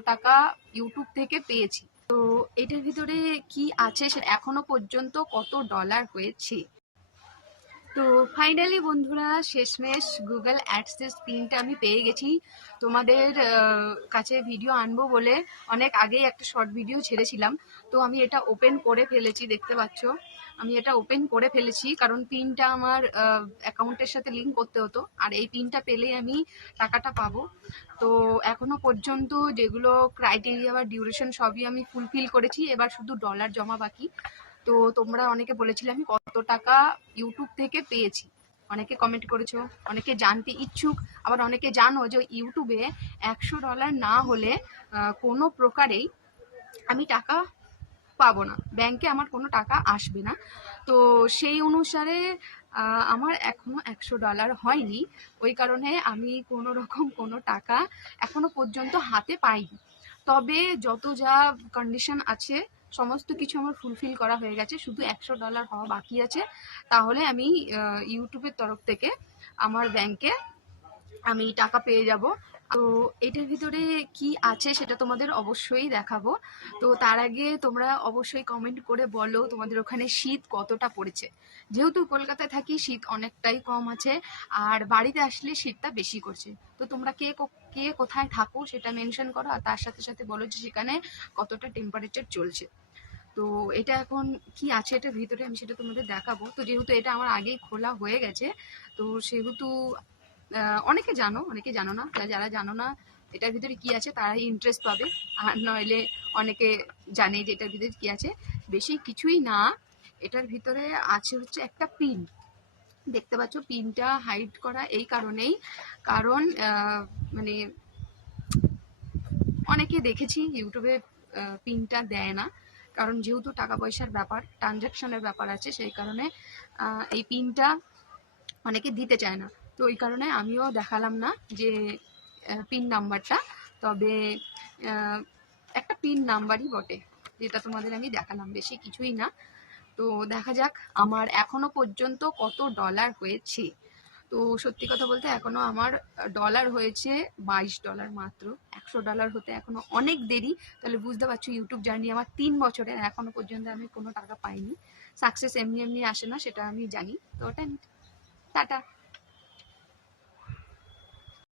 টাকা ইউটিউব থেকে পেয়েছি। তো এটার ভিতরে কি আছে সেটা এখনও পর্যন্ত কত ডলার হয়েছে? তো ফাইনালি বন্ধুরা শেষমেশ গুগল অ্যাডসেস পিনটা আমি পেয়ে গেছি। তোমাদের কাছে ভিডিও আনব বলে অনেক আগেই একটা শর্ট ভিডিও ছেড়েছিলাম। তো আমি এটা ওপেন করে ফেলেছি, দেখতে পাচ্ছ? আমি এটা ওপেন করে ফেলেছি কারণ পিনটা আমার অ্যাকাউন্টের সাথে লিঙ্ক করতে হতো। আর এই পিনটা পেলেই আমি টাকাটা পাবো। তো এখনও পর্যন্ত যেগুলো ক্রাইটেরিয়া বা ডিউরেশন সবই আমি ফুলফিল করেছি। এবার শুধু ডলার জমা বাকি। তো তোমরা অনেকে বলেছিলে আমি কত টাকা ইউটিউব থেকে পেয়েছি। অনেকে কমেন্ট করেছ, অনেকে জানতে ইচ্ছুক, আবার অনেকে জানো যে ইউটিউবে একশো ডলার না হলে কোনো প্রকারেই আমি টাকা পাবো না। ব্যাংকে আমার কোনো টাকা আসবে না। তো সেই অনুসারে আমার এখনও একশো ডলার হয়নি। ওই কারণে আমি কোনো রকম কোনো টাকা এখনও পর্যন্ত হাতে পাইনি। তবে যত যা কন্ডিশন আছে সমস্ত কিছু আমার ফুলফিল করা হয়ে গেছে, শুধু একশো ডলার হওয়া বাকি আছে। তাহলে আমি ইউটিউবের তরফ থেকে আমার ব্যাংকে আমি টাকা পেয়ে যাব। তো এটার ভিতরে কি আছে সেটা তোমাদের অবশ্যই দেখাবো। তো তার আগে তোমরা অবশ্যই কমেন্ট করে বলো তোমাদের ওখানে শীত কতটা পড়েছে। যেহেতু কলকাতায় থাকি শীত অনেকটাই কম আছে, আর বাড়িতে আসলে শীতটা বেশি করছে। তো তোমরা কে কো- কোথায় থাকো সেটা মেনশন করো, আর তার সাথে সাথে বলো যে সেখানে কতটা টেম্পারেচার চলছে। তো এটা এখন কি আছে এটার ভিতরে আমি সেটা তোমাদের দেখাবো। তো যেহেতু এটা আমার আগেই খোলা হয়ে গেছে, তো সেহেতু অনেকে জানো অনেকে জানো না। যারা জানো না এটার ভিতরে কি আছে, তারাই ইন্টারেস্ট পাবে। আর নইলে অনেকে জানে যে এটার ভিতরে কি আছে। বেশি কিছুই না, এটার ভিতরে আছে হচ্ছে একটা পিন দেখতে পাচ্ছ পিনটা হাইড করা এই কারণেই। কারণ মানে অনেকে দেখেছি ইউটিউবে পিনটা দেয় না। কারণ যেহেতু টাকা পয়সার ব্যাপার ট্রানজাকশনের ব্যাপার আছে, সেই কারণে এই পিনটা অনেকে দিতে চায় না। তো ওই কারণে আমিও দেখালাম না যে পিন নাম্বারটা। তবে একটা পিন নাম্বারই বটে, যেটা তোমাদের আমি দেখালাম, বেশি কিছুই না। তো দেখা যাক, আমার এখনও পর্যন্ত কত ডলার হয়েছে। তো সত্যি কথা বলতে এখনও আমার ডলার হয়েছে বাইশ ডলার মাত্র। একশো ডলার হতে এখনও অনেক দেরি। তাহলে বুঝতে পারছ ইউটিউব জার্নি আমার তিন বছরের এখনও পর্যন্ত আমি কোনো টাকা পাইনি। সাকসেস এমনি এমনি আসে না, সেটা আমি জানি। তো টাটা